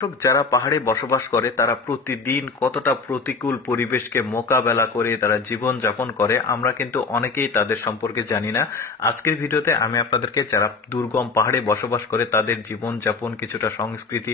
যারা পাহাড়ে বসবাস করে তারা প্রতিদিন কতটা প্রতিকূল পরিবেশকে মোকাবেলা করে তারা জীবন যাপন করে আমরা কিন্তু অনেকেই তাদের সম্পর্কে জানি না। আজকের ভিডিওতে আমি আপনাদেরকে যারা দুর্গম পাহাড়ে বসবাস করে তাদের জীবন যাপন কিছুটা সংস্কৃতি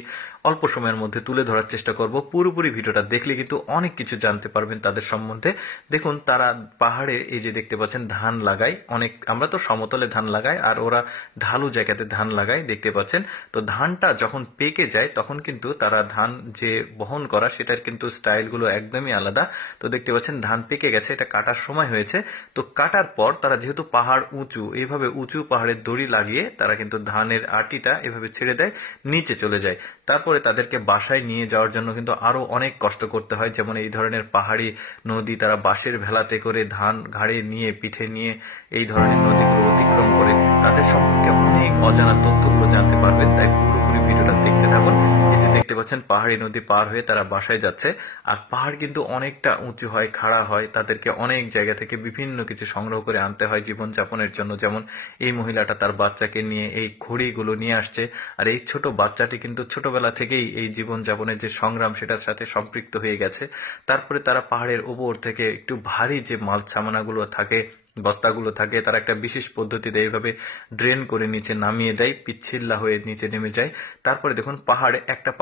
অল্প সময়ের মধ্যে তুলে ধরার চেষ্টা করব। পুরোপুরি ভিডিওটা দেখলে কিন্তু অনেক কিছু জানতে পারবেন তাদের সম্বন্ধে। দেখুন, তারা পাহাড়ে এই যে দেখতে পাচ্ছেন ধান লাগায়, অনেক আমরা তো সমতলে ধান লাগাই আর ওরা ঢালু জায়গাতে ধান লাগায় দেখতে পাচ্ছেন। তো ধানটা যখন পেকে যায় তখন কিন্তু তারা ধান যে বহন করা সেটার কিন্তু স্টাইল গুলো একদমই আলাদা। তো দেখতে পাচ্ছেন ধান পেকে গেছে, এটা কাটার সময় হয়েছে। তো কাটার পর তারা যেহেতু পাহাড় উঁচু, এইভাবে উঁচু পাহাড়ের দড়ি লাগিয়ে তারা কিন্তু ধানের আটিটা এভাবে ছেড়ে দেয়, নিচে চলে যায়। তারপরে তাদেরকে বাসায় নিয়ে যাওয়ার জন্য কিন্তু আরো অনেক কষ্ট করতে হয়। যেমন এই ধরনের পাহাড়ি নদী তারা বাঁশের ভেলাতে করে ধান ঘাড়ে নিয়ে পিঠে নিয়ে এই ধরনের নদীগুলো অতিক্রম করে তাদের সম্পর্কে অনেক অজানা তথ্যগুলো জানতে পারবেন। তাই পুরোপুরি ভিডিওটা দেখতে থাকুন। এই যে দেখতে পাচ্ছেন পাহাড়ি নদী পার হয়ে তারা বাসায় যাচ্ছে। আর পাহাড় কিন্তু অনেকটা উঁচু হয়, খাড়া হয়, তাদেরকে অনেক জায়গা থেকে বিভিন্ন কিছু সংগ্রহ করে আনতে হয় জীবন যাপনের জন্য। যেমন এই মহিলাটা তার বাচ্চাকে নিয়ে এই ঘড়িগুলো নিয়ে আসছে। আর এই ছোট বাচ্চাটি কিন্তু ছোটবেলা থেকেই এই জীবন যাপনের যে সংগ্রাম সেটার সাথে সম্পৃক্ত হয়ে গেছে। তারপরে তারা পাহাড়ের উপর থেকে একটু ভারী যে মাল সামানাগুলো থাকে, বস্তাগুলো থাকে, তারা একটা বিশেষ পদ্ধতিতে এইভাবে ড্রেন করে নিচে নামিয়ে দেয়, পিচ্ছিল্লা হয়ে নিচে নেমে যায়। তারপরে দেখুন পাহাড়ে একটা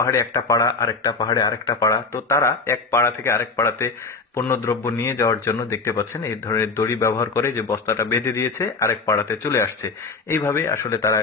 পাড়া, আরেকটা পাহাড়ে আরেকটা পাড়া। তো তারা এক পাড়া থেকে আরেক পাড়াতে পণ্যদ্রব্য নিয়ে যাওয়ার জন্য দেখতে পাচ্ছেন এই ধরনের দড়ি ব্যবহার করে যে বস্তাটা বেঁধে দিয়েছে, আরেক পাড়াতে চলে আসছে। এইভাবে আসলে তারা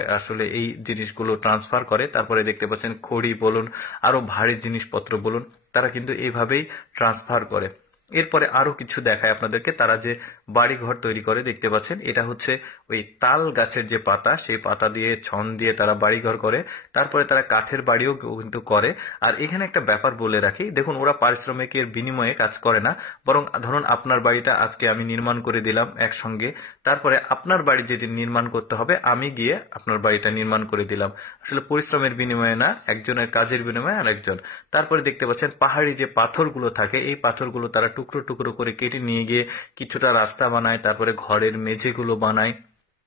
এই জিনিসগুলো ট্রান্সফার করে। তারপরে দেখতে পাচ্ছেন খড়ি বলুন, আরো ভারী জিনিসপত্র বলুন, তারা কিন্তু এইভাবেই ট্রান্সফার করে। এরপরে আরো কিছু দেখায় আপনাদেরকে। তারা যে বাড়ি ঘর তৈরি করে দেখতে পাচ্ছেন, এটা হচ্ছে ওই তাল গাছের যে পাতা, সেই পাতা দিয়ে ছন দিয়ে তারা বাড়ি ঘর করে। তারপরে তারা কাঠের বাড়িও কিন্তু করে। আর এখানে একটা ব্যাপার বলে রাখি, দেখুন ওরা পারিশ্রমিকের বিনিময়ে কাজ করে না, বরং ধরুন আপনার বাড়িটা আজকে আমি নির্মাণ করে দিলাম একসঙ্গে, তারপরে আপনার বাড়ি যেদিন নির্মাণ করতে হবে আমি গিয়ে আপনার বাড়িটা নির্মাণ করে দিলাম। আসলে পরিশ্রমের বিনিময়ে না, একজনের কাজের বিনিময়ে আরেকজন। তারপরে দেখতে পাচ্ছেন পাহাড়ি যে পাথরগুলো থাকে, এই পাথরগুলো তারা টুকরো টুকরো করে কেটে নিয়ে গিয়ে কিছুটা রাস্তা বানায়, তারপরে ঘরের মেঝেগুলো বানায়,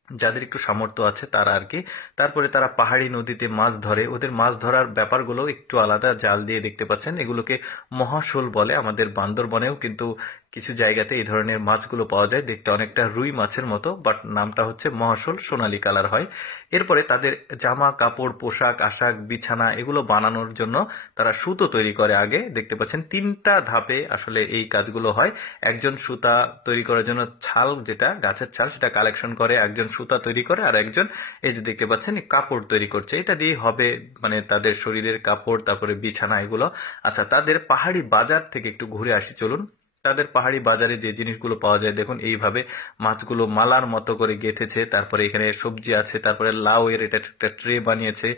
যাদের একটু সামর্থ্য আছে তারা আর কি। তারপরে তারা পাহাড়ি নদীতে মাছ ধরে, ওদের মাছ ধরার ব্যাপারগুলো একটু আলাদা। জাল দিয়ে দেখতে পাচ্ছেন, এগুলোকে মহাশোল বলে। আমাদের বান্দরবনেও কিন্তু কিছু জায়গাতে এই ধরনের মাছগুলো পাওয়া যায়, দেখতে অনেকটা রুই মাছের মতো, বাট নামটা হচ্ছে মহাশোল, সোনালী কালার হয়। এরপরে তাদের জামা কাপড়, পোশাক আশাক, বিছানা এগুলো বানানোর জন্য তারা সুতো তৈরি করে। আগে দেখতে পাচ্ছেন তিনটা ধাপে আসলে এই কাজগুলো হয়। একজন সুতা তৈরি করার জন্য ছাল, যেটা গাছের ছাল, সেটা কালেকশন করে, একজন সুতা তৈরি করে, আর একজন এই যে দেখতে পাচ্ছেন কাপড় তৈরি করছে। এটা দিয়ে হবে মানে তাদের শরীরের কাপড়, তারপরে বিছানা এগুলো। আচ্ছা, তাদের পাহাড়ি বাজার থেকে একটু ঘুরে আসি চলুন। তাদের পাহাড়ি বাজারে যে জিনিসগুলো পাওয়া যায় দেখুন, এইভাবে মাছগুলো মালার মতো করে গেঁথেছে। তারপরে এখানে সবজি আছে, তারপরে লাউ এর এটা একটা ট্রে বানিয়েছে,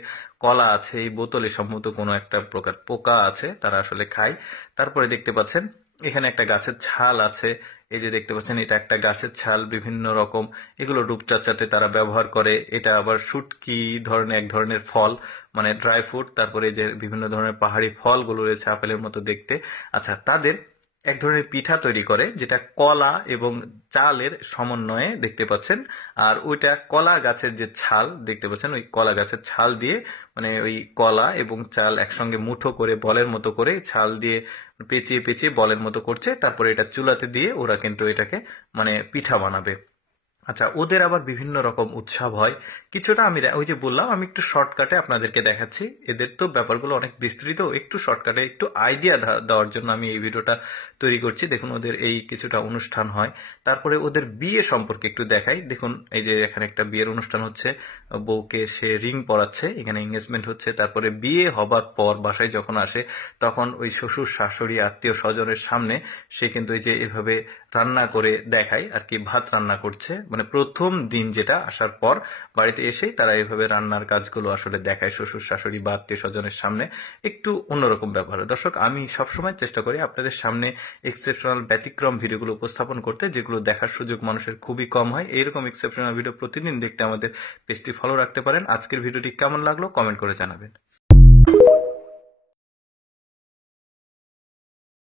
কলা আছে, এই বোতলে সম্ভবত কোনো একটা প্রকার পোকা আছে, তারা আসলে খায়। তারপরে দেখতে পাচ্ছেন এখানে একটা গাছের ছাল আছে। এই যে দেখতে পাচ্ছেন এটা একটা গাছের ছাল, বিভিন্ন রকম এগুলো রূপচর্চাতে তারা ব্যবহার করে। এটা আবার শুটকি ধরনের এক ধরনের ফল, মানে ড্রাই ফ্রুট। তারপরে যে বিভিন্ন ধরনের পাহাড়ি ফলগুলো রয়েছে আপেলের মতো দেখতে। আচ্ছা, তাদের এক ধরনের পিঠা তৈরি করে যেটা কলা এবং চালের সমন্বয়ে দেখতে পাচ্ছেন। আর ওইটা কলা গাছের যে ছাল দেখতে পাচ্ছেন, ওই কলা গাছের ছাল দিয়ে মানে ওই কলা এবং চাল একসঙ্গে মুঠো করে বলের মতো করে ছাল দিয়ে পেঁচিয়ে পেঁচিয়ে বলের মতো করছে। তারপরে এটা চুলাতে দিয়ে ওরা কিন্তু এটাকে মানে পিঠা বানাবে। আচ্ছা, ওদের আবার বিভিন্ন রকম উৎসব হয়। কিছুটা আমি ওই যে বললাম, আমি একটু শর্টকাটে আপনাদেরকে দেখাচ্ছি। এদের তো ব্যাপারগুলো অনেক বিস্তৃত, একটু শর্টকাটে একটু আইডিয়া দেওয়ার জন্য আমি এই ভিডিওটা তৈরি করছি। দেখুন ওদের এই কিছুটা অনুষ্ঠান হয়। তারপরে ওদের বিয়ে সম্পর্কে একটু দেখাই। দেখুন এই যে এখানে একটা বিয়ের অনুষ্ঠান হচ্ছে, বউকে সে রিং পরাচ্ছে, এখানে এঙ্গেজমেন্ট হচ্ছে। তারপরে বিয়ে হবার পর বাসায় যখন আসে তখন ওই শ্বশুর শাশুড়ি আত্মীয় স্বজনের সামনে সে কিন্তু এই যে এভাবে রান্না করে দেখায় আর কি, ভাত রান্না করছে। মানে প্রথম দিন যেটা আসার পর বাড়িতে এসেই তারা এইভাবে রান্নার কাজগুলো আসলে দেখায় শ্বশুর শাশুড়ি বা আত্মীয় স্বজনের সামনে। একটু অন্যরকম ব্যাপার। দর্শক, আমি সবসময় চেষ্টা করি আপনাদের সামনে এক্সেপশনাল ব্যতিক্রম ভিডিওগুলো উপস্থাপন করতে, যেগুলো দেখার সুযোগ মানুষের খুবই কম হয়। এইরকম এক্সেপশনাল ভিডিও প্রতিদিন দেখতে আমাদের পেজটি ফলো রাখতে পারেন। আজকের ভিডিওটি কেমন লাগলো কমেন্ট করে জানাবেন।